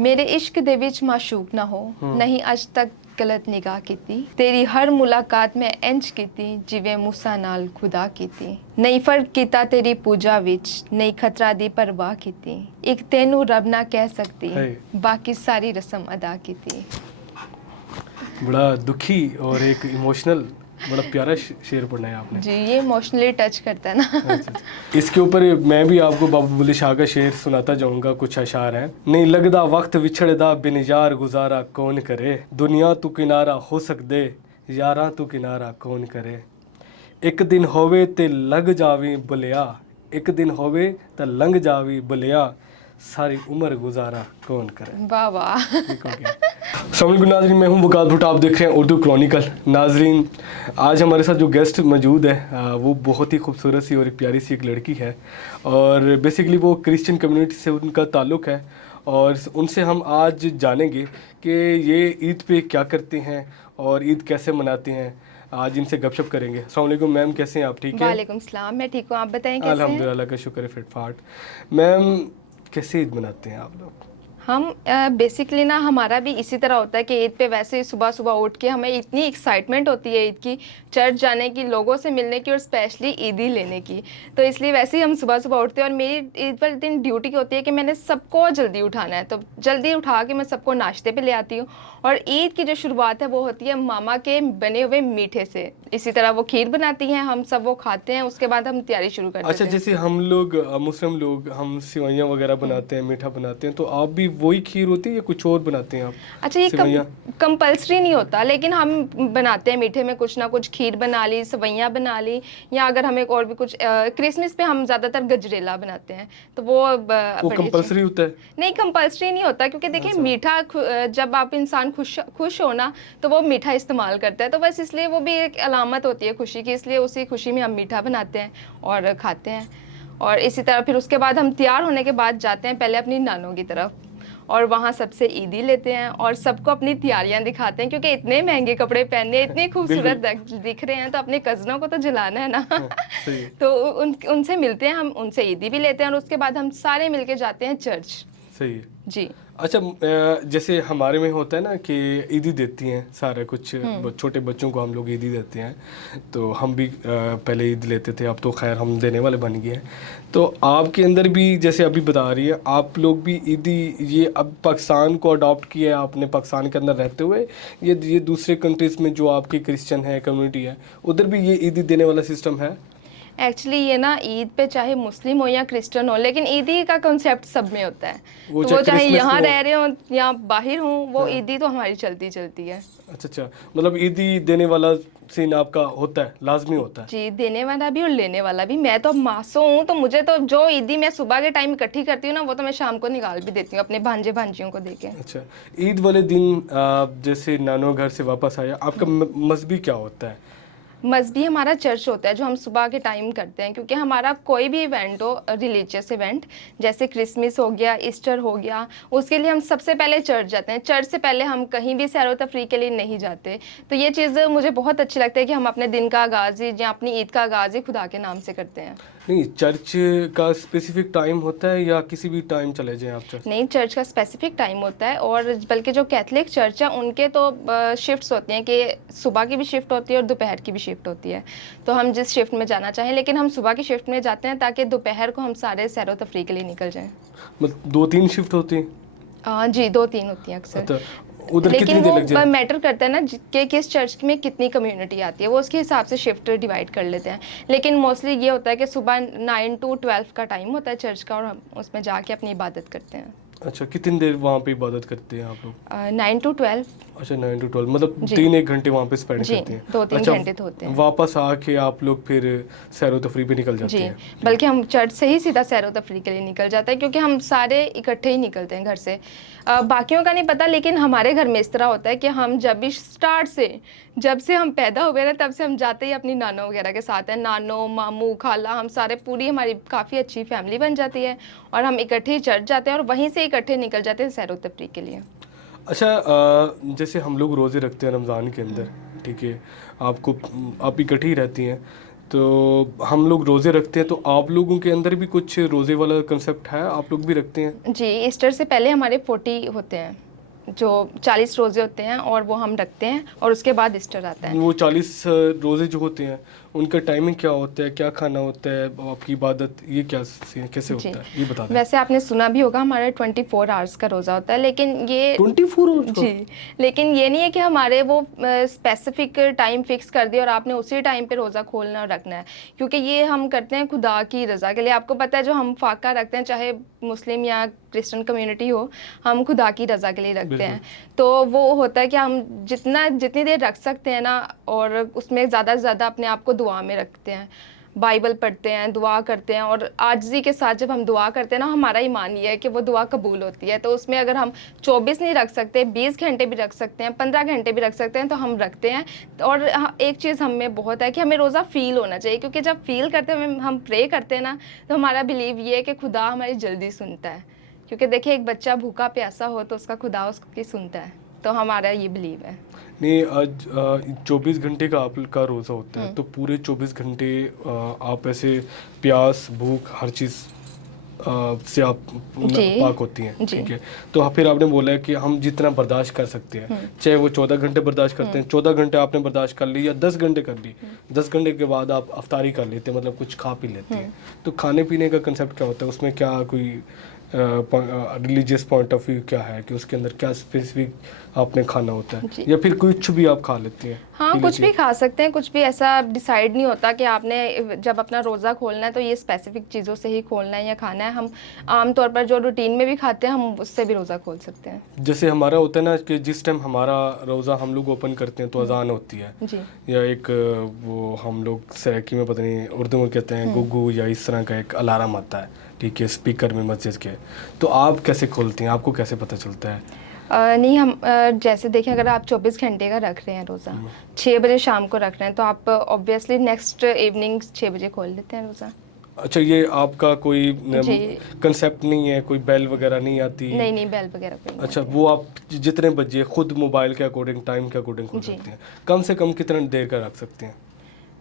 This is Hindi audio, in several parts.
मेरे इश्क दे विच माशूक ना हो, नहीं अज तक गलत निगाह कीती। तेरी हर मुलाकात में इंज कीती जिवें मूसा नाल खुदा कीती। नहीं फर्क कीता तेरी पूजा विच, नहीं खतरा दी परवाह कीती। एक तेनू रब ना कह सकती, बाकी सारी रस्म अदा कीती। बड़ा दुखी और एक इमोशनल, बड़ा प्यारा शेर पढ़ना है आपने जी। ये इमोशनली टच करता है ना। अच्छा। इसके ऊपर मैं भी आपको बाबू बुल्ले शाह का शेर सुनाता जाऊंगा। कुछ अशार हैं। नहीं लगदा वक्त विछड़दा बिनजार गुजारा कौन करे, दुनिया तू किनारा हो सकदे यारा तू किनारा कौन करे। एक दिन होवे ते लग जावी बुलिया, एक दिन होवे ते लंघ जावी बुलिया, सारी उम्र गुजारा कौन करे। वाह वाह। अस्सलाम नाजरीन, मैं हूं वकास भुट्टो, आप देख रहे हैं उर्दू क्रॉनिकल। नाजरीन, आज हमारे साथ जो गेस्ट मौजूद है वो बहुत ही खूबसूरत सी और एक प्यारी सी एक लड़की है, और बेसिकली वो क्रिश्चियन कम्युनिटी से उनका ताल्लुक़ है, और उनसे हम आज जानेंगे कि ये ईद पे क्या करते हैं और ईद कैसे मनाते हैं। आज इनसे गपशप करेंगे। अस्सलाम वालेकुम मैम, कैसे हैं आप? ठीक है। वालेकुम सलाम, मैं ठीक हूँ, आप बताएं कैसे हैं? अल्हम्दुलिल्लाह का शुक्र है, फिटफाट। मैम, कैसे ईद मनाते हैं आप लोग? हम बेसिकली ना हमारा भी इसी तरह होता है कि ईद पे वैसे सुबह सुबह उठ के हमें इतनी एक्साइटमेंट होती है ईद की, चर्च जाने की, लोगों से मिलने की और स्पेशली ईदी लेने की। तो इसलिए वैसे ही हम सुबह सुबह उठते हैं, और मेरी ईद पर दिन ड्यूटी होती है कि मैंने सबको जल्दी उठाना है, तो जल्दी उठा के मैं सबको नाश्ते पे ले आती हूँ। और ईद की जो शुरुआत है वो होती है मामा के बने हुए मीठे से। इसी तरह वो खीर बनाती हैं, हम सब वो खाते हैं, उसके बाद हम तैयारी शुरू करते हैं। अच्छा, जैसे हम लोग मुस्लिम लोग हम सिवैयाँ वगैरह बनाते हैं, मीठा बनाते हैं, तो आप भी वही खीर होती है या कुछ और बनाते हैं आप? अच्छा, ये कंपल्सरी नहीं होता, लेकिन हम बनाते हैं मीठे में कुछ ना कुछ। खीर बना ली, सेवइयाँ बना ली, या अगर हमें और भी कुछ क्रिसमस पे हम ज़्यादातर गजरेला बनाते हैं, तो वो कंपल्सरी होता है? नहीं, कंपल्सरी नहीं होता, क्योंकि देखिए मीठा जब आप इंसान खुश हो ना, तो वो मीठा इस्तेमाल करता है, तो बस इसलिए वो भी एक अलामत होती है खुशी की, इसलिए उसी खुशी में हम मीठा बनाते हैं और खाते हैं। और इसी तरह फिर उसके बाद हम तैयार होने के बाद जाते हैं पहले अपनी नानों की तरफ, और वहाँ सबसे ईदी लेते हैं और सबको अपनी तैयारियां दिखाते हैं, क्योंकि इतने महंगे कपड़े पहने, इतनी खूबसूरत दिख रहे हैं, तो अपने कज़नों को तो जलाना है ना। तो उनसे मिलते हैं, हम उनसे ईदी भी लेते हैं, और उसके बाद हम सारे मिलके जाते हैं चर्च। सही है जी। अच्छा, जैसे हमारे में होता है ना कि ईदी देती हैं सारा कुछ, छोटे बच्चों को हम लोग ईदी देते हैं, तो हम भी पहले ईद लेते थे, अब तो खैर हम देने वाले बन गए हैं। तो आपके अंदर भी जैसे अभी बता रही है, आप लोग भी ईदी ये अब पाकिस्तान को अडॉप्ट किया है आपने, पाकिस्तान के अंदर रहते हुए, ये दूसरे कंट्रीज़ में जो आपकी क्रिश्चियन है कम्युनिटी है, उधर भी ये ईदी देने वाला सिस्टम है? एक्चुअली ये ना ईद पे चाहे मुस्लिम हो या क्रिश्चियन हो, लेकिन ईदी का कॉन्सेप्ट सब में होता है। वो तो वो चाहे यहाँ रह रहे हो या बाहर हो, वो ईदी तो हमारी चलती है। अच्छा, मतलब ईदी देने वाला सीन आपका होता है, लाजमी होता है? जी, देने वाला भी और लेने वाला भी। मैं तो मासूम हूँ, तो मुझे तो जो ईदी मैं सुबह के टाइम इकट्ठी करती हूँ ना, वो तो मैं शाम को निकाल भी देती हूँ अपने भांजे भांजियों को देके। अच्छा, ईद वाले दिन जैसे नानो घर से वापस आया, आपका मजहबी क्या होता है? मजहबी हमारा चर्च होता है, जो हम सुबह के टाइम करते हैं, क्योंकि हमारा कोई भी इवेंट हो, रिलीजियस इवेंट, जैसे क्रिसमस हो गया, ईस्टर हो गया, उसके लिए हम सबसे पहले चर्च जाते हैं। चर्च से पहले हम कहीं भी सैर व तफरीह के लिए नहीं जाते। तो ये चीज़ मुझे बहुत अच्छी लगती है कि हम अपने दिन का आगाज़ ही या अपनी ईद का आगाज़ ही खुदा के नाम से करते हैं। नहीं, चर्च का स्पेसिफिक टाइम होता है या किसी भी टाइम चले जाएं आप चर्च? नहीं, चर्च का स्पेसिफिक टाइम होता है, और बल्कि जो कैथलिक चर्च है उनके तो शिफ्ट्स होती हैं कि सुबह की भी शिफ्ट होती है और दोपहर की भी शिफ्ट होती है। तो हम जिस शिफ्ट में जाना चाहें, लेकिन हम सुबह की शिफ्ट में जाते हैं ताकि दोपहर को हम सारे सैर व तफरीह के लिए निकल जाएं। मतलब 2-3 शिफ्ट होती हैं? जी, 2-3 होती हैं अक्सर। उधर लेकिन कितनी देर लग जाए? वो मैटर करता है ना कि किस चर्च में कितनी कम्युनिटी आती है, वो उसके हिसाब से शिफ्ट डिवाइड कर लेते हैं। लेकिन मोस्टली ये होता है कि सुबह 9 to 12 का टाइम होता है चर्च का, और हम उसमें जाके अपनी इबादत करते हैं। अच्छा, कितनी देर वहाँ पे इबादत करते हैं आप लोग? 9 to 12। अच्छा, 9 to 12, मतलब 3-1 घंटे वहाँ पे स्पेंड करते हैं? 2-3 घंटे तो होते हैं। वापस आके आप लोग फिर सैर व तफरीह पे निकल जाते हैं? बल्कि हम चर्च से ही सीधा सैर व तफरीह के लिए निकल जाते हैं, क्योंकि हम सारे इकट्ठे ही निकलते हैं घर से। बाकियों का नहीं पता, लेकिन हमारे घर में इस तरह होता है कि हम जब भी जब से हम पैदा हुए ना, तब से हम जाते ही अपनी नानों वगैरह के साथ हैं। नानों, मामू, खाला, हम सारे, पूरी हमारी काफ़ी अच्छी फैमिली बन जाती है, और हम इकट्ठे ही चर्च जाते हैं और वहीं से इकट्ठे निकल जाते हैं सैर व तफरीह के लिए। अच्छा, जैसे हम लोग रोज़े रखते हैं रमज़ान के अंदर, ठीक है, आप इकट्ठी रहती हैं, तो हम लोग रोज़े रखते हैं, तो आप लोगों के अंदर भी कुछ रोज़े वाला कंसेप्ट है, आप लोग भी रखते हैं? जी, ईस्टर से पहले हमारे 40 होते हैं, जो 40 रोज़े होते हैं और वो हम रखते हैं, और उसके बाद ईस्टर आता है। वो 40 रोज़े जो होते हैं उनका टाइमिंग क्या होता है, क्या खाना होता है, आपकी इबादत ये क्या कैसे जी, होता है, ये बता दें। वैसे आपने सुना भी होगा हमारा 24 आवर्स का रोज़ा होता है, लेकिन ये 24 आवर्स का? जी, लेकिन ये नहीं है कि हमारे वो स्पेसिफिक टाइम फिक्स कर दिया और आपने उसी टाइम पे रोज़ा खोलना और रखना है, क्योंकि ये हम करते हैं खुदा की रज़ा के लिए। आपको पता है जो हम फाका रखते हैं, चाहे मुस्लिम या क्रिश्चियन कम्युनिटी हो, हम खुदा की रज़ा के लिए रखते हैं। तो वो होता है कि हम जितनी देर रख सकते हैं ना, और उसमें ज़्यादा से ज़्यादा अपने आप को दुआ में रखते हैं, बाइबल पढ़ते हैं, दुआ करते हैं, और आजिज़ी के साथ जब हम दुआ करते हैं ना, हमारा ईमान ये है कि वो दुआ कबूल होती है। तो उसमें अगर हम 24 नहीं रख सकते, 20 घंटे भी रख सकते हैं, 15 घंटे भी रख सकते हैं, तो हम रखते हैं। और एक चीज़ हम में बहुत है कि हमें रोज़ा फ़ील होना चाहिए, क्योंकि जब फ़ील करते हैं, हम प्रे करते हैं ना, तो हमारा बिलीव ये है कि खुदा हमारी जल्दी सुनता है। क्योंकि देखिए, एक बच्चा भूखा प्यासा हो तो उसका खुदा उसकी सुनता है, तो हमारा ये बिलीव है। नहीं, आज 24 घंटे का आपका रोज़ा होता है, तो पूरे 24 घंटे आप ऐसे प्यास भूख हर चीज़ से आप जी, पाक होती हैं, जी। ठीक है। तो फिर आपने बोला है कि हम जितना बर्दाश्त कर सकते हैं, चाहे वो 14 घंटे बर्दाश्त करते हैं, 14 घंटे आपने बर्दाश्त कर ली या 10 घंटे कर ली, 10 घंटे के बाद आप अफ्तारी कर लेते हैं, मतलब कुछ खा पी लेते हैं। तो खाने पीने का कंसेप्ट क्या होता है, उसमें क्या कोई रिलीजियस पॉइंट ऑफ व्यू क्या है कि उसके अंदर क्या स्पेसिफिक आपने खाना होता है, जी। या फिर कुछ भी आप खा लेते हैं? हाँ, पी कुछ लेते भी हैं? खा सकते हैं, कुछ भी ऐसा डिसाइड नहीं होता कि आपने जब अपना रोज़ा खोलना है तो ये स्पेसिफिक चीज़ों से ही खोलना है या खाना है। हम आम तौर पर जो रूटीन में भी खाते हैं, हम उससे भी रोज़ा खोल सकते हैं। जैसे हमारा होता है ना कि जिस टाइम हमारा रोज़ा हम लोग ओपन करते हैं तो अजान होती है, जी। या एक वो हम लोग सराइकी में पता नहीं उर्दू में कहते हैं गुग्गू, या इस तरह का एक अलार्म आता है, ठीक है, स्पीकर में मस्जिद के। तो आप कैसे खोलती हैं, आपको कैसे पता चलता है? नहीं, हम जैसे देखें, अगर आप 24 घंटे का रख रहे हैं रोज़ा, 6 बजे शाम को रख रहे हैं, तो आप ऑब्वियसली नेक्स्ट इवनिंग 6 बजे खोल लेते हैं रोज़ा। अच्छा, ये आपका कोई जी। कंसेप्ट नहीं है, कोई बेल वगैरह नहीं आती? नहीं, नहीं, बेल वगैरह कोई नहीं अच्छा, आती। वो आप जितने बजे खुद मोबाइल के अकॉर्डिंग, टाइम के अकॉर्डिंग खोल जी। सकते हैं? कम से कम कितने देर का रख सकते हैं?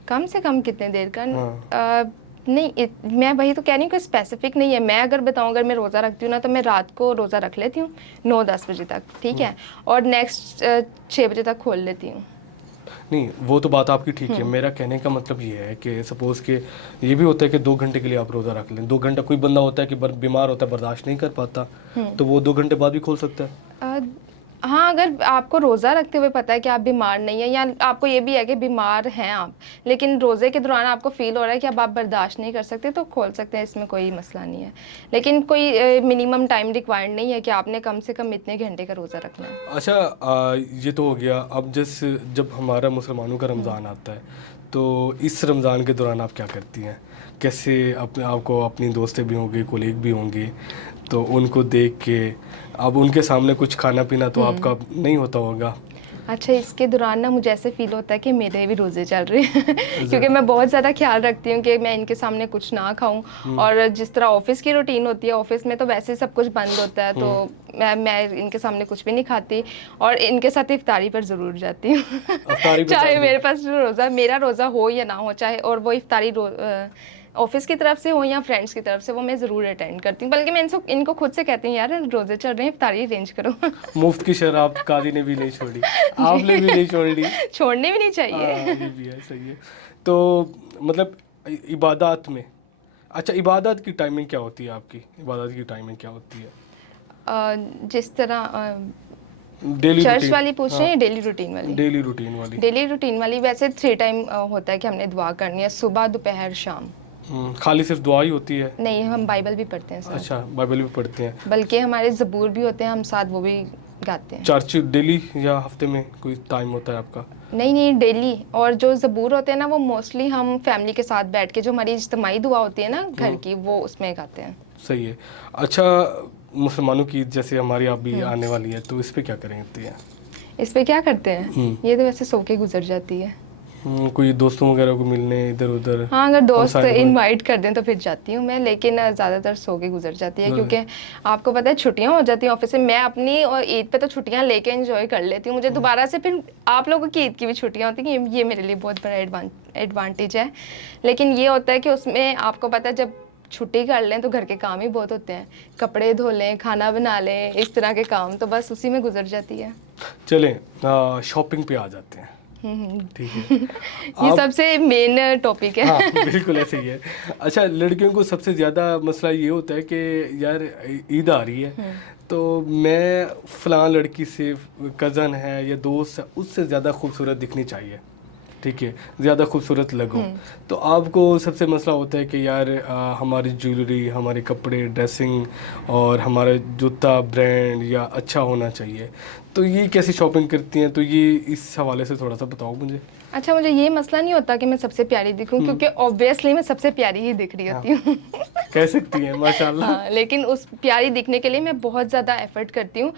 कम से कम कितने देर का? हाँ। नहीं, मैं वही तो कह रही हूँ कि स्पेसिफिक नहीं है। मैं अगर बताऊँ, अगर मैं रोज़ा रखती हूँ ना, तो मैं रात को रोज़ा रख लेती हूँ 9-10 बजे तक, ठीक है, और नेक्स्ट 6 बजे तक खोल लेती हूँ। नहीं, वो तो बात आपकी ठीक है। मेरा कहने का मतलब ये है कि सपोज़ कि ये भी होता है कि 2 घंटे के लिए आप रोज़ा रख लें। 2 घंटा कोई बंदा होता है कि बीमार होता है, बर्दाश्त नहीं कर पाता, तो वो 2 घंटे बाद भी खोल सकता है? अ, हाँ, अगर आपको रोज़ा रखते हुए पता है कि आप बीमार नहीं हैं, या आपको ये भी है कि बीमार हैं आप, लेकिन रोज़े के दौरान आपको फ़ील हो रहा है कि अब आप बर्दाश्त नहीं कर सकते, तो खोल सकते हैं, इसमें कोई मसला नहीं है। लेकिन कोई मिनिमम टाइम रिक्वायर्ड नहीं है कि आपने कम से कम इतने घंटे का रोज़ा रखना है। अच्छा, ये तो हो गया। अब जब हमारा मुसलमानों का रमज़ान आता है, तो इस रमज़ान के दौरान आप क्या करती हैं? कैसे अपने आप को, अपनी दोस्तें भी होंगी, कोलीग भी होंगे, तो उनको देख के अब उनके सामने कुछ खाना पीना तो आपका नहीं होता होगा? अच्छा, इसके दौरान ना मुझे ऐसे फ़ील होता है कि मेरे भी रोज़े चल रहे हैं क्योंकि मैं बहुत ज़्यादा ख्याल रखती हूँ कि मैं इनके सामने कुछ ना खाऊं, और जिस तरह ऑफ़िस की रूटीन होती है, ऑफ़िस में तो वैसे ही सब कुछ बंद होता है, तो मैं इनके सामने कुछ भी नहीं खाती, और इनके साथ इफ्तारी पर ज़रूर जाती हूँ अफ्तारी पे चाहे जाती मेरे पास मेरा रोज़ा हो या ना हो, चाहे, और वो इफ्तारी ऑफिस की तरफ से हो या फ्रेंड्स की तरफ से, वो मैं ज़रूर अटेंड करती हूँ। बल्कि मैं इनको खुद से कहती हूँ, यार रोज़े चल रहे हैं, इफ्तारी अरेंज करो मुफ्त की शराब काजी ने भी नहीं छोड़ी, आपने भी नहीं छोड़ दी। छोड़नी भी नहीं चाहिए। ये भी है, सही है। तो मतलब इबादत में, अच्छा, इबादत की टाइमिंग क्या होती है आपकी? इबादत की टाइमिंग क्या होती है? जिस तरह डेली चर्च रूटीन? वाली पूछ रहे हैं, डेली रूटीन वाली? डेली रूटीन वाली। डेली रूटीन वाली वैसे 3 टाइम होता है कि हमने दुआ करनी है, सुबह, दोपहर, शाम। खाली सिर्फ दुआ ही होती है? नहीं, हम बाइबल भी पढ़ते हैं साथ। अच्छा, बाइबल भी पढ़ते हैं? बल्कि हमारे ज़बूर भी होते हैं, हम साथ वो भी गाते हैं। चर्च डेली या हफ्ते में कोई टाइम होता है आपका? नहीं, नहीं, डेली। और जो ज़बूर होते हैं ना, वो मोस्टली हम फैमिली के साथ बैठ के, जो हमारी इज्तिमाई दुआ होती है ना घर की, वो उसमें गाते हैं। सही है। अच्छा, मुसलमानों की जैसे हमारी आप भी आने वाली है, तो इस पे क्या करेंगे हैं? इस पे क्या करते हैं? ये तो वैसे सो के गुजर जाती है। कोई दोस्तों वगैरह को मिलने इधर उधर? हाँ, अगर दोस्त साइड पर? इनवाइट कर दें तो फिर जाती हूँ मैं, लेकिन ज़्यादातर सो के गुजर जाती है, क्योंकि आपको पता है छुट्टियाँ हो जाती हैं ऑफिस से। मैं अपनी और ईद पे तो छुट्टियाँ लेके एंजॉय कर लेती हूँ, मुझे दोबारा से फिर आप लोगों की ईद की भी छुट्टियाँ होती हैं, ये मेरे लिए बहुत बड़ा एडवांटेज है। लेकिन ये होता है कि उसमें आपको पता है जब छुट्टी कर लें तो घर के काम ही बहुत होते हैं, कपड़े धो लें, खाना बना लें, इस तरह के काम, तो बस उसी में गुजर जाती है। चलें शॉपिंग पे आ जाते हैं, ठीक है। ये सबसे मेन टॉपिक है। हाँ बिल्कुल ऐसे ही है। अच्छा, लड़कियों को सबसे ज़्यादा मसला ये होता है कि यार ईद आ रही है तो मैं फ़लाँ लड़की से, कज़न है या दोस्त है, उससे ज़्यादा खूबसूरत दिखनी चाहिए, ठीक है, ज़्यादा खूबसूरत लगो। तो आपको सबसे मसला होता है कि यार हमारी ज्वेलरी, हमारे कपड़े, ड्रेसिंग और हमारा जूता ब्रांड या अच्छा होना चाहिए। तो ये कैसी शॉपिंग करती हैं? तो ये इस हवाले से थोड़ा सा बताओ मुझे। अच्छा, मुझे ये मसला नहीं होता कि मैं सबसे प्यारी दिखूं, क्योंकि ऑब्वियसली मैं सबसे प्यारी ही दिख रही होती हूँ। कह सकती हैं माशाल्लाह। हाँ, लेकिन उस प्यारी दिखने के लिए मैं बहुत ज़्यादा एफर्ट करती हूँ।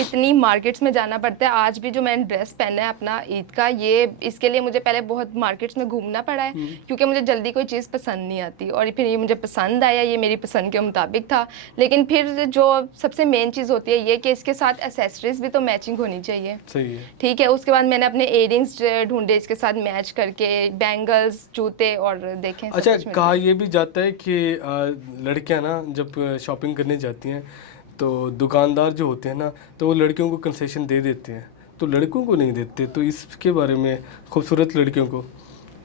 इतनी मार्केट्स में जाना पड़ता है। आज भी जो मैंने ड्रेस पहना है अपना ईद का, ये इसके लिए मुझे पहले बहुत मार्केट्स में घूमना पड़ा है, क्योंकि मुझे जल्दी कोई चीज़ पसंद नहीं आती, और फिर ये मुझे पसंद आया, ये मेरी पसंद के मुताबिक था। लेकिन फिर जो सबसे मेन चीज़ होती है ये कि इसके साथ एसेसरीज भी तो मैचिंग होनी चाहिए। सही है। ठीक है, उसके बाद मैंने अपने इयरिंग्स ढूंढे इसके साथ मैच करके, बैंगल्स, जूते, और देखें। अच्छा, कहा ये भी जाता है कि लड़कियां ना जब शॉपिंग करने जाती हैं तो दुकानदार जो होते हैं ना, तो वो लड़कियों को कंसेशन दे देते हैं, तो लड़कों को नहीं देते। तो इसके बारे में, खूबसूरत लड़कियों को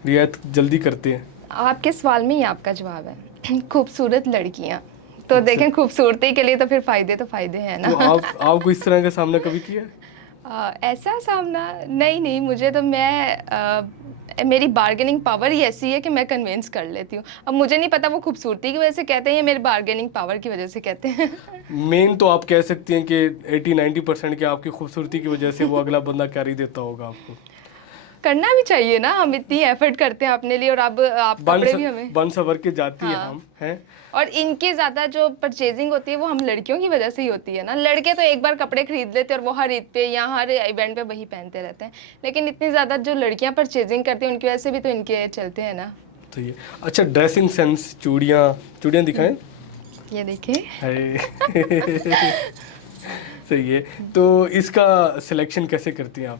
रियायत जल्दी करते हैं। आपके सवाल में ही आपका जवाब है। खूबसूरत लड़कियां तो देखें, खूबसूरती के लिए तो फिर फायदे हैं ना। तो आपको इस तरह का सामना कभी किया है? ऐसा सामना नहीं, मुझे तो मेरी बार्गेनिंग पावर ही ऐसी है कि मैं कन्विंस कर लेती हूँ। अब मुझे नहीं पता वो खूबसूरती की वजह से कहते हैं या मेरी बार्गेनिंग पावर की वजह से कहते हैं। मेन तो आप कह सकती हैं कि 80-90% के आपकी खूबसूरती की वजह से वो अगला बंदा कैरी देता होगा आपको। करना भी चाहिए ना, हम इतनी एफर्ट करते हैं अपने लिए, और अब आप कपड़े भी हमें बन सवर के जाती है। हम हैं, और इनकी ज़्यादा जो परचेजिंग होती है वो हम लड़कियों की वजह से ही होती है ना। लड़के तो एक बार कपड़े खरीद लेते हैं और वो हर ईद पे या हर इवेंट पे वही पहनते रहते हैं, लेकिन इतनी ज़्यादा जो लड़कियां परचेजिंग करती हैं उनकी वजह से भी तो इनके चलते हैं ना। तो ये अच्छा, ड्रेसिंग सेंस, चूड़ियाँ दिखाएं। ये देखिए। सही है। तो इसका सिलेक्शन कैसे करती हैं आप?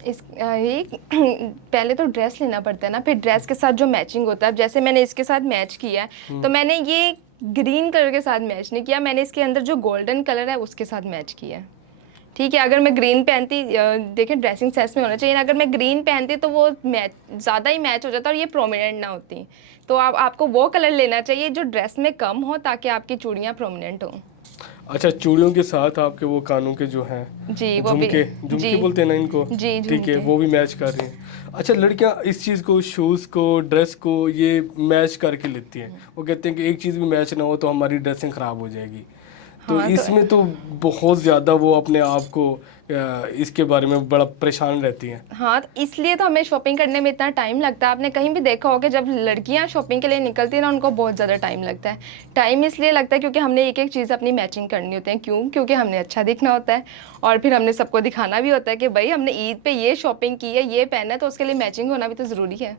ये पहले तो ड्रेस लेना पड़ता है ना, फिर ड्रेस के साथ जो मैचिंग होता है। अब जैसे मैंने इसके साथ मैच किया है, तो मैंने ये ग्रीन कलर के साथ मैच नहीं किया, मैंने इसके अंदर जो गोल्डन कलर है उसके साथ मैच किया है। ठीक है, अगर मैं ग्रीन पहनती, देखिए ड्रेसिंग सेंस में होना चाहिए ना, अगर मैं ग्रीन पहनती तो वो मैच ज़्यादा ही मैच हो जाता और ये प्रोमिनेंट ना होती। तो आपको वो कलर लेना चाहिए जो ड्रेस में कम हो, ताकि आपकी चूड़ियाँ प्रोमिनेंट हों। अच्छा, चूड़ियों के साथ आपके वो कानों के जो हैं, जी, वो भी झुमके बोलते हैं ना इनको, जी, ठीक है, वो भी मैच कर रही हैं। अच्छा, लड़कियां इस चीज़ को, शूज़ को, ड्रेस को ये मैच करके लेती हैं। वो कहते हैं कि एक चीज़ भी मैच ना हो तो हमारी ड्रेसिंग ख़राब हो जाएगी। तो इसमें तो बहुत ज़्यादा वो अपने आप को इसके बारे में बड़ा परेशान रहती हैं। हाँ, तो इसलिए तो हमें शॉपिंग करने में इतना टाइम लगता है। आपने कहीं भी देखा होगा जब लड़कियां शॉपिंग के लिए निकलती हैं ना, उनको बहुत ज़्यादा टाइम लगता है। टाइम इसलिए लगता है क्योंकि हमने एक एक चीज़ अपनी मैचिंग करनी होती है। क्योंकि हमने अच्छा दिखना होता है, और फिर हमने सबको दिखाना भी होता है कि भाई हमने ईद पे ये शॉपिंग की है, ये पहना है, तो उसके लिए मैचिंग होना भी तो ज़रूरी है।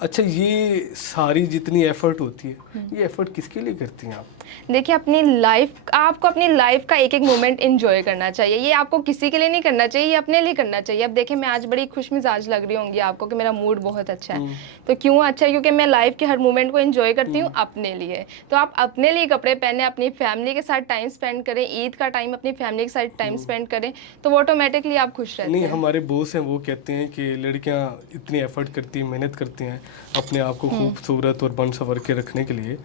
अच्छा, ये सारी जितनी एफर्ट होती है, ये एफर्ट किसके लिए करती हैं आप? देखिए, आपको अपनी लाइफ का एक एक मोमेंट एंजॉय करना चाहिए। ये आपको किसी के लिए नहीं करना चाहिए, ये अपने लिए करना चाहिए। अब देखिए, मैं आज बड़ी खुश मिजाज लग रही होंगी आपको कि मेरा मूड बहुत अच्छा है। तो क्यों अच्छा है? क्योंकि मैं लाइफ के हर मोमेंट को एंजॉय करती हूँ अपने लिए। तो आप अपने लिए कपड़े पहने, अपनी फैमिली के साथ टाइम स्पेंड करें, ईद का टाइम अपनी फैमिली के साथ टाइम स्पेंड करें, तो वो ऑटोमेटिकली आप खुश रहते हैं। नहीं, हमारे बॉस हैं, वो कहते हैं कि लड़कियां इतनी एफर्ट करती हैं, मेहनत करती हैं अपने आप को खूबसूरत और बन सवर के रखने के लिए,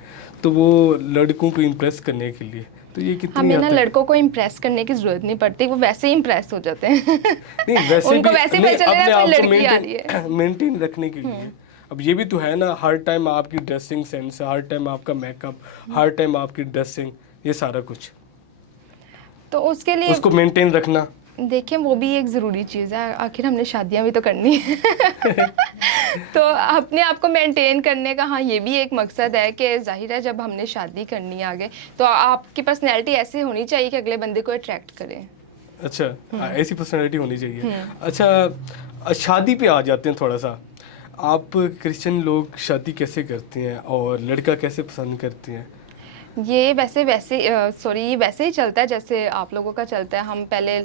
तो वो लड़कों को इम्प्रेस करने के लिए। तो ये कितनी हमें ना लड़कों को इम्प्रेस करने की जरूरत नहीं पड़ती, वो वैसे ही इम्प्रेस हो जाते हैं। नहीं, वैसे उनको भी वैसे ही चले जाए कोई लड़की आ रही है। मेंटेन रखने के लिए। अब ये भी तो है ना, हर टाइम आपकी ड्रेसिंग सेंस, हर टाइम आपका मेकअप, हर टाइम आपकी ड्रेसिंग, ये सारा कुछ तो उसके लिए उसको मेंटेन रखना। देखिए, वो भी एक ज़रूरी चीज़ है, आखिर हमने शादियां भी तो करनी है। तो अपने आप को मेंटेन करने का, हाँ, ये भी एक मकसद है कि जाहिर है जब हमने शादी करनी है आगे, तो आपकी पर्सनैलिटी ऐसी होनी चाहिए कि अगले बंदे को अट्रैक्ट करे। अच्छा, ऐसी पर्सनैलिटी होनी चाहिए। अच्छा, शादी पे आ जाते हैं थोड़ा सा। आप क्रिश्चियन लोग शादी कैसे करते हैं और लड़का कैसे पसंद करते हैं? ये वैसे वैसे सॉरी ये वैसे ही चलता है जैसे आप लोगों का चलता है। हम पहले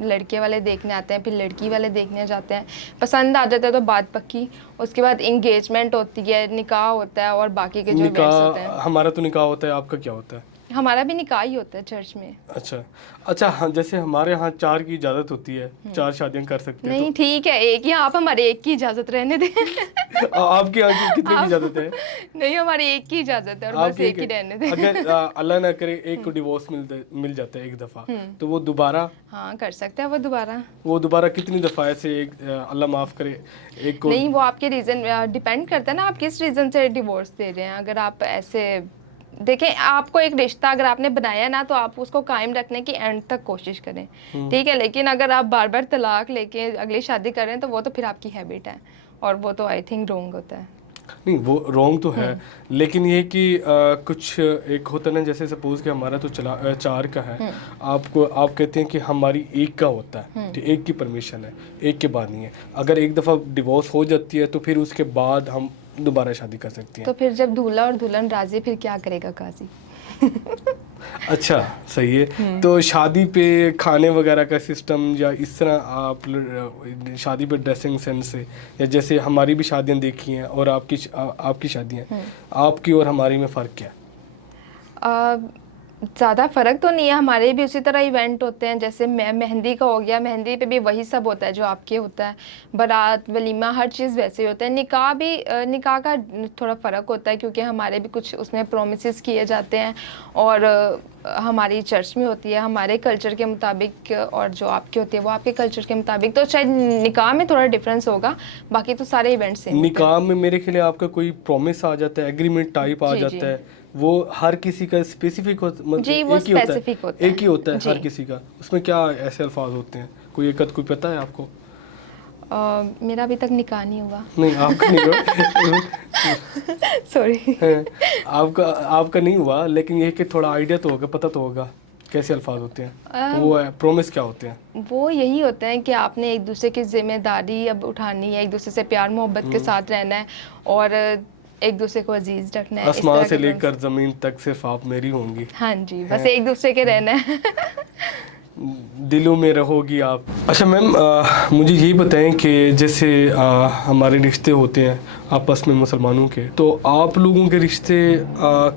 लड़के वाले देखने आते हैं, फिर लड़की वाले देखने जाते हैं, पसंद आ जाता है तो बात पक्की, उसके बाद इंगेजमेंट होती है, निकाह होता है और बाकी के जो इवेंट्स होते हैं। निकाह, हमारा तो निकाह होता है, आपका क्या होता है? हमारा भी निकाह ही होता है चर्च में। अच्छा अच्छा, हाँ जैसे हमारे यहाँ 4 की इजाज़त होती है, 4 शादियाँ कर सकते हैं। नहीं ठीक है, एक ही, आप हमारे एक की इजाज़त रहने दें। आपके यहाँ की कितने की इजाज़त है? नहीं हमारी एक की इजाज़त है और बस आपकी एक ही रहने दें। अगर अल्लाह ना करे एक को डिवोर्स मिल जाता है एक दफ़ा, तो वो दोबारा, हाँ कर सकते हैं वो दोबारा कितनी दफ़ा ऐसे एक अल्लाह माफ़ करे एक को? नहीं वो आपके रीज़न डिपेंड करता है ना, आप किस रीज़न से डिवोर्स दे रहे हैं। अगर आप ऐसे देखें, आपको एक रिश्ता अगर आपने बनाया ना तो आप उसको कायम रखने की एंड तक कोशिश करें, ठीक है। लेकिन अगर आप बार बार तलाक लेके अगली शादी कर रहे हैं तो वो तो फिर आपकी हैबिट है और वो तो आई थिंक रॉन्ग होता है। नहीं वो रॉन्ग तो है, लेकिन ये कि कुछ एक होता है ना, जैसे सपोज कि हमारा तो 4 का है, आप कहते हैं कि हमारी एक का होता है, ठीक, एक की परमिशन है, एक के बाद नहीं है। अगर एक दफ़ा डिवोर्स हो जाती है तो फिर उसके बाद हम दोबारा शादी कर सकती हैं। तो फिर जब दूल्हा और दुल्हन राजी, फिर क्या करेगा काजी? अच्छा सही है। तो शादी पे खाने वगैरह का सिस्टम या इस तरह आप शादी पे ड्रेसिंग सेंस से, या जैसे हमारी भी शादियां देखी हैं और आपकी शादियां, आपकी और हमारी में फ़र्क क्या है? ज़्यादा फ़र्क तो नहीं है, हमारे भी उसी तरह इवेंट होते हैं। जैसे मेहंदी का हो गया, मेहंदी पे भी वही सब होता है जो आपके होता है, बारात वलीमा हर चीज़ वैसे ही होता है। निकाह भी निकाह का थोड़ा फ़र्क होता है क्योंकि हमारे भी कुछ उसमें प्रोमिसेस किए जाते हैं और हमारी चर्च में होती है हमारे कल्चर के मुताबिक, और जो आपकी होती है वो आपके कल्चर के मुताबिक। तो शायद निकाह में थोड़ा डिफरेंस होगा, बाकी तो सारे इवेंट सेम होते हैं। निकाह में मेरे ख्याल आपका कोई प्रॉमिस आ जाता है, एग्रीमेंट टाइप आ जाता है, वो हर किसी का स्पेसिफिक मतलब जी, वो स्पेसिफिक होता है, एक ही होता है हर किसी का। उसमें क्या ऐसे अल्फाज होते हैं, कोई एक कोई पता है आपको? मेरा अभी तक निकाह नहीं हुआ। नहीं आपका नहीं हुआ। सॉरी। आपका नहीं हुआ, लेकिन ये कि थोड़ा आइडिया तो होगा, पता तो होगा कैसे अल्फाज होते हैं, वो है प्रॉमिस क्या होते हैं? वो यही होते हैं कि आपने एक दूसरे की जिम्मेदारी अब उठानी है, एक दूसरे से प्यार मोहब्बत के साथ रहना है और एक दूसरे को अजीज रखना है। आसमान से लेकर ज़मीन तक सिर्फ आप मेरी होंगी। हाँ जी, बस एक दूसरे के रहना है। दिलों में रहोगी आप। अच्छा मैम, मुझे यही बताएं कि जैसे हमारे रिश्ते होते हैं आपस में मुसलमानों के, तो आप लोगों के रिश्ते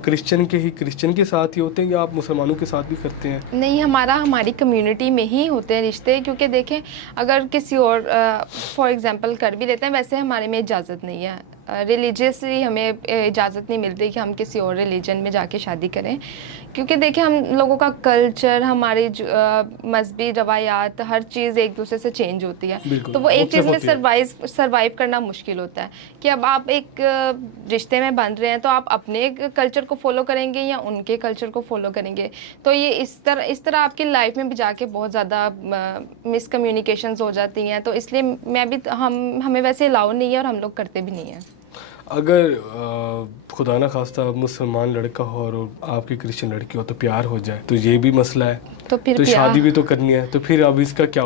क्रिश्चियन के साथ ही होते हैं या आप मुसलमानों के साथ भी करते हैं? नहीं, हमारी कम्युनिटी में ही होते हैं रिश्ते, क्योंकि देखें अगर किसी और फॉर एग्जांपल कर भी लेते हैं, वैसे हमारे में इजाज़त नहीं है, रिलीजियसली हमें इजाज़त नहीं मिलती कि हम किसी और रिलीजन में जाके शादी करें। क्योंकि देखिए हम लोगों का कल्चर, हमारी मजहबी रवायात, हर चीज़ एक दूसरे से चेंज होती है, तो वो एक चीज़ में सरवाइव करना मुश्किल होता है कि अब आप एक रिश्ते में बन रहे हैं तो आप अपने कल्चर को फॉलो करेंगे या उनके कल्चर को फॉलो करेंगे। तो ये इस तरह आपकी लाइफ में भी जाके बहुत ज़्यादा मिसकम्युनिकेशंस हो जाती हैं। तो इसलिए मैं भी हमें वैसे अलाउ नहीं है और हम लोग करते भी नहीं हैं। अगर खुदा ना खास्ता मुसलमान लड़का हो और आपकी क्रिश्चियन लड़की हो तो प्यार हो जाए, तो ये भी मसला है, तो फिर शादी भी तो करनी है, तो फिर अब इसका क्या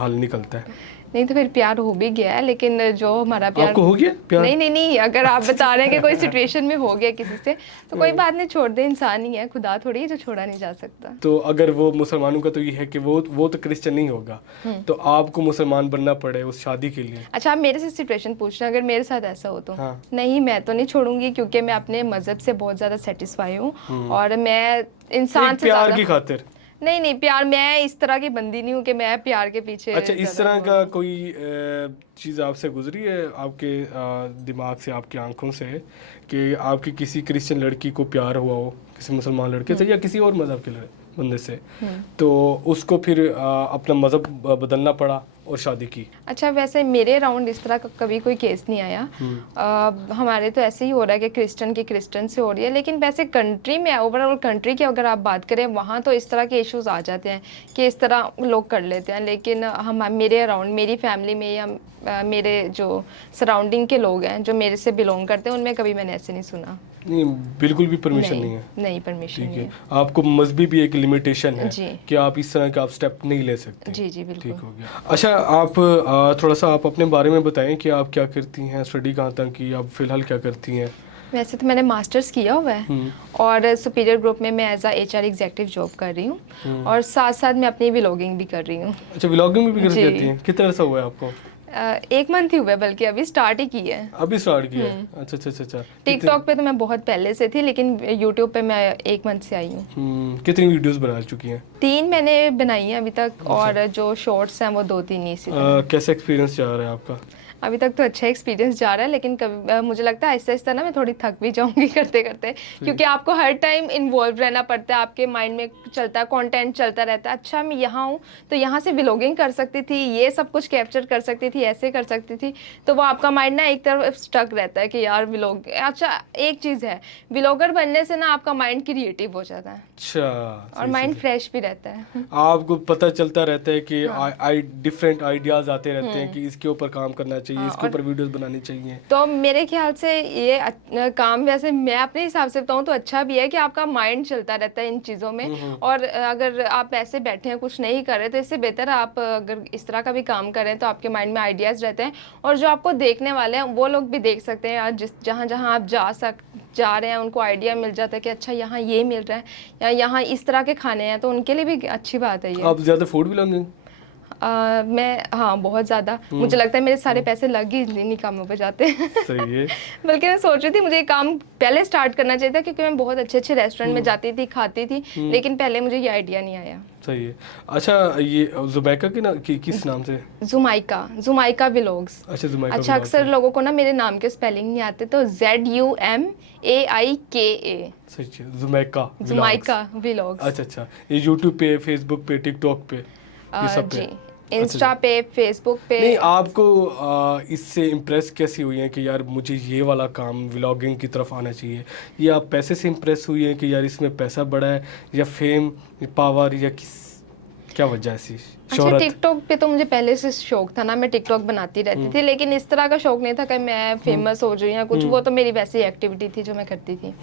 हल निकलता है? नहीं तो फिर प्यार हो भी गया है, लेकिन जो हमारा प्यार आपको हो गया प्यार? नहीं, अगर आप बता रहे हैं कि कोई सिचुएशन में हो गया किसी से, तो कोई बात नहीं, छोड़ दे, इंसान ही है, खुदा थोड़ी है जो छोड़ा नहीं जा सकता। तो अगर वो मुसलमानों का तो ये है कि वो तो क्रिश्चियन नहीं होगा, तो आपको मुसलमान बनना पड़े उस शादी के लिए। अच्छा, आप मेरे से सिचुएशन पूछ रहे हैं, अगर मेरे साथ ऐसा हो तो हाँ। नहीं, मैं तो नहीं छोड़ूंगी, क्योंकि मैं अपने मजहब से बहुत ज्यादा सेटिस्फाई हूँ और मैं इंसान से प्यार की खातिर नहीं प्यार, मैं इस तरह की बंदी नहीं हूँ कि मैं प्यार के पीछे। अच्छा, इस तरह का कोई चीज़ आपसे गुजरी है आपके दिमाग से, आपकी आंखों से, कि आपकी किसी क्रिश्चियन लड़की को प्यार हुआ हो किसी मुसलमान लड़के से या किसी और मज़हब के बंदे से, तो उसको फिर अपना मज़हब बदलना पड़ा और शादी की? अच्छा, वैसे मेरे अराउंड इस तरह का कभी कोई केस नहीं आया। हमारे तो ऐसे ही हो रहा है कि क्रिश्चियन से हो रही है, लेकिन वैसे कंट्री में, ओवरऑल कंट्री की अगर आप बात करें, वहाँ तो इस तरह के इश्यूज आ जाते हैं कि इस तरह लोग कर लेते हैं। लेकिन मेरे अराउंड, मेरी फैमिली में या मेरे जो सराउंडिंग के लोग हैं जो मेरे से बिलोंग करते हैं, उनमें कभी मैंने ऐसे नहीं सुना। नहीं, बिल्कुल भी परमिशन नहीं है। नहीं, परमिशन ठीक नहीं है, है। आपको मजहबी भी एक लिमिटेशन है जी। कि आप इस तरह का आप स्टेप नहीं ले सकते। जी जी बिल्कुल। ठीक हो गया। अच्छा, आप थोड़ा सा आप अपने बारे में बताएं कि आप क्या करती हैं, स्टडी कहाँ तक की, आप फिलहाल क्या करती हैं? वैसे तो मैंने मास्टर्स किया हुआ है और सुपीरियर ग्रुप में मैं as a HR executive job कर रही हूँ और साथ साथ मैं अपनी व्लॉगिंग भी कर रही हूँ। अच्छा, व्लॉगिंग भी करके जी। आती हैं? कितना अर्सा हुआ है आपको? 1 मंथ ही हुआ है, बल्कि अभी स्टार्ट ही की है। अभी स्टार्ट किया है? अच्छा अच्छा अच्छा अच्छा। टिकटॉक पे तो मैं बहुत पहले से थी, लेकिन यूट्यूब पे मैं 1 मंथ से आई हूँ। कितनी वीडियोस बना चुकी हैं? 3 मैंने बनाई हैं अभी तक और जो शॉर्ट्स हैं वो 2-3 इसी तरह। कैसा एक्सपीरियंस जा रहा है आपका? अभी तक तो अच्छा एक्सपीरियंस जा रहा है, लेकिन कभी मुझे लगता है आहिस्ता आहिस्ता ना मैं थोड़ी थक भी जाऊंगी करते करते, क्योंकि आपको हर टाइम इन्वॉल्व रहना पड़ता है, आपके माइंड में चलता है, कंटेंट चलता रहता है। अच्छा मैं यहाँ हूँ तो यहाँ से व्लॉगिंग कर सकती थी, ये सब कुछ कैप्चर कर सकती थी, ऐसे कर सकती थी, तो वो आपका माइंड ना एक तरफ स्टक रहता है कि यार व्लॉग। अच्छा एक चीज़ है, व्लॉगर बनने से ना आपका माइंड क्रिएटिव हो जाता है। अच्छा, और माइंड फ्रेश भी रहता है। आपको पता चलता रहता है कि डिफरेंट आइडियाज आते रहते हैं कि इसके ऊपर काम करना चाहिए, इसके ऊपर वीडियोस बनानी चाहिए। तो मेरे ख्याल से ये काम, वैसे मैं अपने हिसाब से बताऊँ तो अच्छा भी है कि आपका माइंड चलता रहता है इन चीज़ों में। और अगर आप ऐसे बैठे हैं कुछ नहीं कर रहे तो इससे बेहतर आप अगर इस तरह का भी काम करें तो आपके माइंड में आइडियाज़ रहते हैं, और जो आपको देखने वाले हैं वो लोग भी देख सकते हैं, आज जहाँ जहाँ आप जा रहे हैं उनको आइडिया मिल जाता है कि अच्छा यहाँ ये मिल रहा है या यहाँ इस तरह के खाने हैं, तो उनके लिए भी अच्छी बात है ये। आप ज़्यादा फूड व्लॉगिंग? मैं हाँ बहुत ज़्यादा, मुझे लगता है मेरे सारे पैसे लग ही इन्हीं कामों पे जाते हैं। सही है। बल्कि मैं सोच रही थी मुझे ये काम पहले स्टार्ट करना चाहिए था, क्योंकि मैं बहुत अच्छे अच्छे रेस्टोरेंट में जाती थी, खाती थी, लेकिन पहले मुझे ये आइडिया नहीं आया। सही है। अच्छा, ये जुबैका किस नाम से? जुमाइका व्लॉग्स। अच्छा, जुमैका अच्छा, व्लॉग्स। अक्सर लोगों को ना मेरे नाम के स्पेलिंग नहीं आते, तो ZUMAIKA सही है, जुमैका व्लॉग्स। अच्छा अच्छा, ये यूट्यूब पे, फेसबुक पे, टिकटॉक पे, ये सब पे? जी, इंस्टा पे, फेसबुक पे। नहीं, आपको इससे इम्प्रेस कैसी हुई है कि यार मुझे ये वाला काम व्लॉगिंग की तरफ आना चाहिए? ये आप पैसे से इम्प्रेस हुई है कि यार इसमें पैसा बड़ा है, या फेम, पावर, या क्या वजह है ऐसी? अच्छा, टिकटॉक पे तो मुझे पहले से शौक था ना, मैं टिकटॉक बनाती रहती थी, लेकिन इस तरह का शौक नहीं था कि मैं फेमस हो जाऊँ या कुछ, वो तो मेरी वैसी एक्टिविटी थी जो मैं करती थी।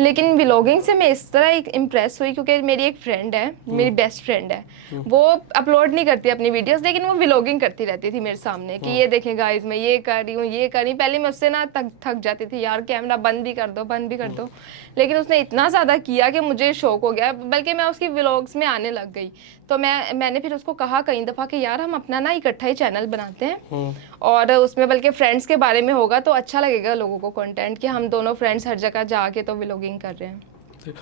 लेकिन व्लॉगिंग से मैं इस तरह एक इम्प्रेस हुई, क्योंकि मेरी एक फ्रेंड है, मेरी बेस्ट फ्रेंड है, वो अपलोड नहीं करती अपनी वीडियोस, लेकिन वो व्लॉगिंग करती रहती थी मेरे सामने कि ये देखें गाइस मैं ये कर रही हूँ, ये कर रही हूँ। पहले मैं उससे ना थक जाती थी, यार कैमरा बंद भी कर दो, बंद भी कर दो, लेकिन उसने इतना ज़्यादा किया कि मुझे शौक हो गया, बल्कि मैं उसकी व्लॉग्स में आने लग गई। तो मैंने फिर उसको कहा कई दफ़ा कि यार हम अपना ना इकट्ठा ही चैनल बनाते हैं, और उसमें बल्कि फ्रेंड्स के बारे में होगा तो अच्छा लगेगा लोगों को कंटेंट, कि हम दोनों फ्रेंड्स हर जगह जाके तो व्लॉगिंग कर रहे हैं।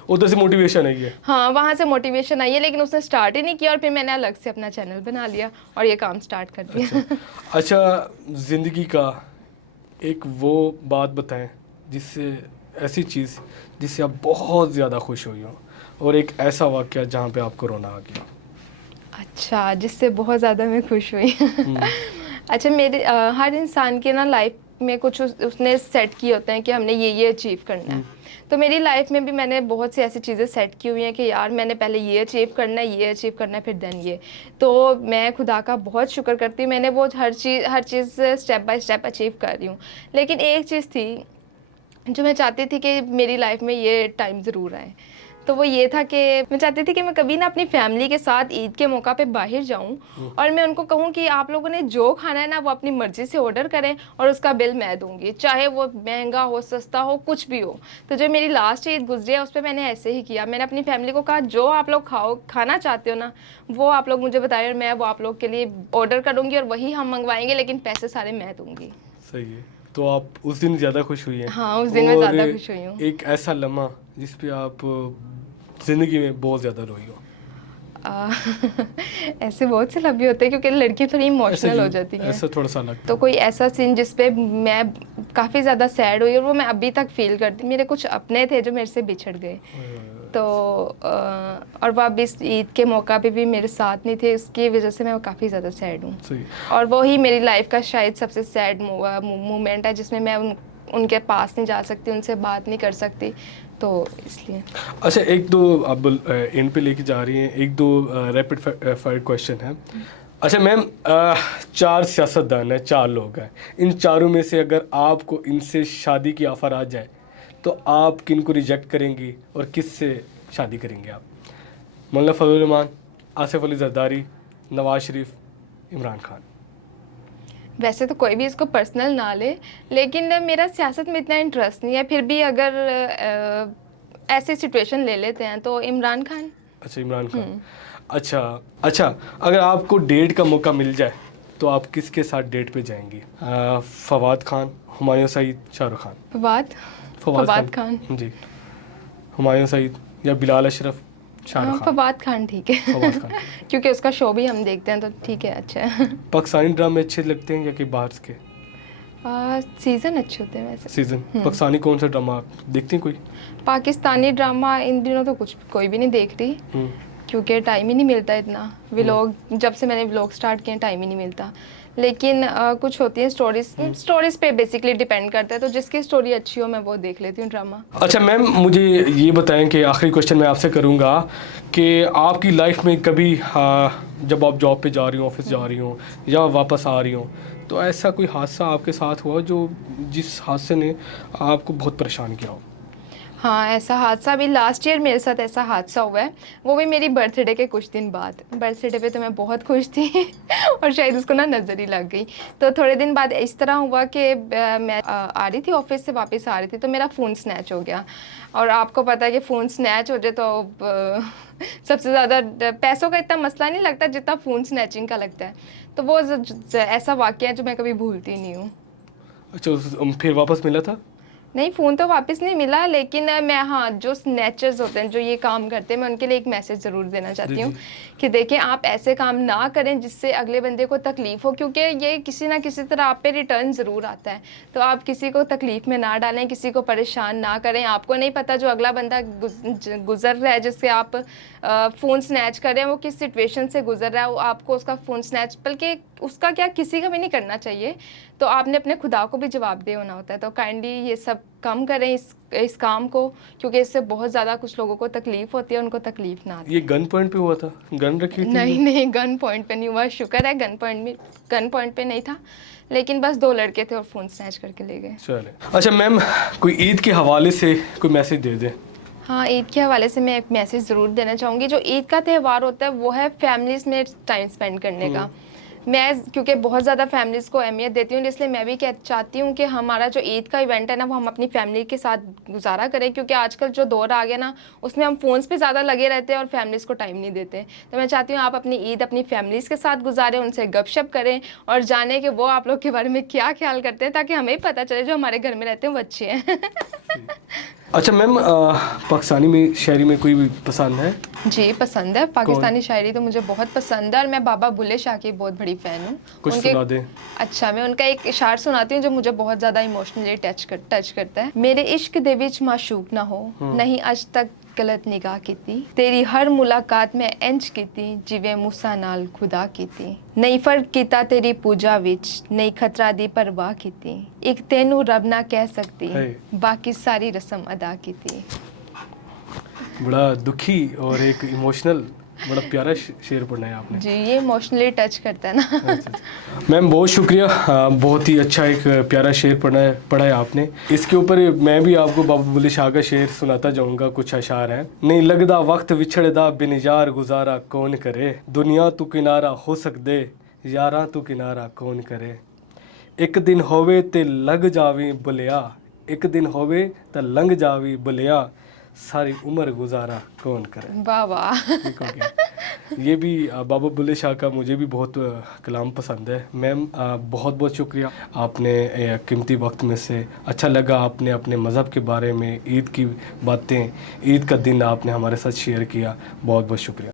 उधर से मोटिवेशन है ये? हाँ, वहाँ से मोटिवेशन आई है, लेकिन उसने स्टार्ट ही नहीं किया, और फिर मैंने अलग से अपना चैनल बना लिया और ये काम स्टार्ट कर दिया। अच्छा, ज़िंदगी का एक वो बात बताएं जिससे, ऐसी चीज़ जिससे आप बहुत ज़्यादा खुश हुई हो, और एक ऐसा वाक़या जहाँ पे आपको रोना आ गया। अच्छा, जिससे बहुत ज़्यादा मैं खुश हुई। अच्छा, मेरे हर इंसान के ना लाइफ में कुछ उसने सेट किए होते हैं कि हमने ये अचीव करना है। तो मेरी लाइफ में भी मैंने बहुत सी ऐसी चीज़ें सेट की हुई हैं कि यार मैंने पहले ये अचीव करना है, ये अचीव करना है, फिर देन ये। तो मैं खुदा का बहुत शुक्र करती हूँ, मैंने वो हर चीज़ स्टेप बाय स्टेप अचीव कर रही हूँ। लेकिन एक चीज़ थी जो मैं चाहती थी कि मेरी लाइफ में ये टाइम ज़रूर आए, तो वो ये था कि मैं चाहती थी कि मैं कभी ना अपनी फैमिली के साथ ईद के मौका पे बाहर जाऊं और मैं उनको कहूं कि आप लोगों ने जो खाना है ना वो अपनी मर्ज़ी से ऑर्डर करें और उसका बिल मैं दूंगी, चाहे वो महंगा हो, सस्ता हो, कुछ भी हो। तो जो मेरी लास्ट ईद गुजरी है उस पर मैंने ऐसे ही किया। मैंने अपनी फैमिली को कहा जो आप लोग खाना चाहते हो ना वो आप लोग मुझे बताएं और मैं वो आप लोग के लिए ऑर्डर करूँगी और वही हम मंगवाएंगे, लेकिन पैसे सारे मैं दूँगी। सही है। तो आप उस दिन ज़्यादा खुश हुई हैं? हाँ, उस दिन मैं ज़्यादा खुश हुई हूँ। एक ऐसा लम्हा जिस पे आप ज़िंदगी में बहुत ज़्यादा रोई हो? ऐसे बहुत से लम्हे होते हैं क्योंकि लड़की थोड़ी इमोशनल हो जाती है, ऐसा थोड़ा सा लगता। तो कोई ऐसा सीन जिस पे मैं काफ़ी ज़्यादा सैड हुई और वो मैं अभी तक फील करती। मेरे कुछ अपने थे जो मेरे से बिछड़ गए, तो और वो अब इस ईद के मौका पे भी मेरे साथ नहीं थे, इसकी वजह से मैं काफ़ी ज़्यादा सैड हूँ। और वही मेरी लाइफ का शायद सबसे सैड मोमेंट है जिसमें मैं उनके पास नहीं जा सकती, उनसे बात नहीं कर सकती, तो इसलिए। अच्छा, एक दो अब एंड पे लेके जा रही हैं, एक दो रैपिड फायर क्वेश्चन है। अच्छा मैम, 4 सियासतदान हैं, 4 लोग हैं, इन चारों में से अगर आपको इनसे शादी की ऑफ़र आ जाए तो आप किन को रिजेक्ट करेंगी और किस से शादी करेंगे आप? मौलाना फजल रहमान, आसिफ अली जरदारी, नवाज शरीफ, इमरान खान। वैसे तो कोई भी इसको पर्सनल ना ले, लेकिन मेरा सियासत में इतना इंटरेस्ट नहीं है, फिर भी अगर ऐसी सिचुएशन ले लेते हैं तो इमरान खान। अच्छा, इमरान खान। अच्छा, अगर आपको डेट का मौका मिल जाए तो आप किसके साथ डेट पे जाएंगी? फवाद खान, हुमायूं सईद, शाहरुख खान? फवाद खान जी। हुमायूं सईद या बिलाल अशरफ, शाहरुख खान? फवाद खान ठीक है। फवाद खान। क्योंकि उसका शो भी हम देखते हैं तो ठीक है, अच्छा है। पाकिस्तानी ड्रामे अच्छे लगते हैं या कि बाहर के? सीज़न अच्छे होते हैं वैसे। सीज़न। पाकिस्तानी कौन सा ड्रामा आप देखते हैं कोई? पाकिस्तानी ड्रामा इन दिनों तो कोई भी नहीं देख रही, क्योंकि टाइम ही नहीं मिलता इतना। व्लॉग जब से मैंने व्लॉग स्टार्ट किए टाइम ही नहीं मिलता, लेकिन कुछ होती हैं स्टोरीज पे बेसिकली डिपेंड करता है, तो जिसकी स्टोरी अच्छी हो मैं वो देख लेती हूँ ड्रामा। अच्छा मैम, मुझे ये बताएं कि आखिरी क्वेश्चन मैं आपसे करूँगा कि आपकी लाइफ में कभी जब आप जॉब पे जा रही हो, ऑफिस जा रही हो या वापस आ रही हो, तो ऐसा कोई हादसा आपके साथ हुआ जो जिस हादसे ने आपको बहुत परेशान किया हो? हाँ, ऐसा हादसा भी लास्ट ईयर मेरे साथ ऐसा हादसा हुआ है, वो भी मेरी बर्थडे के कुछ दिन बाद। बर्थडे पे तो मैं बहुत खुश थी और शायद उसको ना नज़र ही लग गई। तो थोड़े दिन बाद इस तरह हुआ कि मैं आ रही थी ऑफिस से, वापस आ रही थी, तो मेरा फ़ोन स्नैच हो गया। और आपको पता है कि फ़ोन स्नैच हो जाए तो सबसे ज़्यादा पैसों का इतना मसला नहीं लगता जितना फ़ोन स्नैचिंग का लगता है। तो वो ऐसा वाक़या है जो मैं कभी भूलती नहीं हूँ। अच्छा, फिर वापस मिला था? नहीं, फ़ोन तो वापस नहीं मिला, लेकिन मैं, हाँ, जो स्नैचर्स होते हैं जो ये काम करते हैं, मैं उनके लिए एक मैसेज ज़रूर देना चाहती हूँ कि देखें, आप ऐसे काम ना करें जिससे अगले बंदे को तकलीफ़ हो, क्योंकि ये किसी ना किसी तरह आप पे रिटर्न ज़रूर आता है। तो आप किसी को तकलीफ़ में ना डालें, किसी को परेशान ना करें। आपको नहीं पता जो अगला बंदा गुज़र रहा है, जिससे आप फ़ोन स्नैच कर रहे हैं, वो किस सिचुएशन से गुज़र रहा है, वो आपको उसका फ़ोन स्नैच, बल्कि उसका क्या, किसी का भी नहीं करना चाहिए। तो आपने अपने खुदा को भी जवाबदेह होना होता है। तो काइंडली ये सब कम करें इस काम को, क्योंकि इससे बहुत ज़्यादा कुछ लोगों को तकलीफ़ होती है, उनको तकलीफ़ ना आती। ये गन पॉइंट पे हुआ था? गन रखी थी? नहीं, गन पॉइंट पे नहीं हुआ, शुक्र है। गन पॉइंट पे नहीं था, लेकिन बस 2 लड़के थे और फ़ोन स्नैच करके ले गए। चले। अच्छा मैम, कोई ईद के हवाले से कोई मैसेज दे दें? हाँ, ईद के हवाले से मैं एक मैसेज ज़रूर देना चाहूँगी। जो ईद का त्यौहार होता है वो है फैमिलीज़ में टाइम स्पेंड करने का। मैं क्योंकि बहुत ज़्यादा फैमिलीज़ को अहमियत देती हूँ, इसलिए मैं भी चाहती हूँ कि हमारा जो ईद का इवेंट है ना, वो हम अपनी फैमिली के साथ गुजारा करें, क्योंकि आजकल जो दौर आ गया ना, उसमें हम फ़ोन्स पे ज़्यादा लगे रहते हैं और फैमिलीज़ को टाइम नहीं देते। तो मैं चाहती हूँ आप अपनी ईद अपनी फैमिलीज़ के साथ गुजारें, उनसे गपशप करें और जानें कि वो आप लोग के बारे में क्या ख्याल करते हैं, ताकि हमें पता चले जो हमारे घर में रहते हैं वो अच्छे हैं। अच्छा मैम, पाकिस्तानी में शायरी में कोई भी पसंद है? जी, पसंद है। पाकिस्तानी शायरी तो मुझे बहुत पसंद है और मैं बाबा बुल्ले शाह की बहुत बड़ी फ़ैन हूँ। कुछ सुना दें। अच्छा, मैं उनका एक इशार सुनाती हूँ जो मुझे बहुत ज़्यादा इमोशनली टच करता है। मेरे इश्क दे विच माशूक ना हो, नहीं अज तक गलत निगाह कीती, तेरी हर मुलाकात में इंज कीती जिवें मूसा नाल खुदा कीती, नहीं फर्क कीता तेरी पूजा विच, नहीं खतरा दी परवाह कीती, एक तेनू रब ना कह सकती, बाकी सारी रस्म अदा कीती। बड़ा दुखी और एक इमोशनल, बड़ा प्यारा शेर पढ़ना है आपने। जी, ये इमोशनली टच करता है ना। अच्छा। मैम बहुत शुक्रिया, बहुत ही अच्छा एक प्यारा शेर पढ़ा है आपने। इसके ऊपर मैं भी आपको बाबा बुल्ले शाह का शेर सुनाता जाऊंगा। कुछ अशार हैं। नहीं लगदा वक्त विछड़दा बिनजार गुजारा कौन करे, दुनिया तू किनारा हो सकदे यारा तू किनारा कौन करे, एक दिन होवे ते लग जावी बुलिया, एक दिन होवे ते लंघ जावी बुलिया, सारी उम्र गुजारा कौन करे। वाह वाह। ये भी बाबा बुल्ले शाह का मुझे भी बहुत कलाम पसंद है। मैम बहुत बहुत शुक्रिया, आपने कीमती वक्त में से अच्छा लगा, आपने अपने मज़हब के बारे में, ईद की बातें, ईद का दिन आपने हमारे साथ शेयर किया। बहुत बहुत शुक्रिया।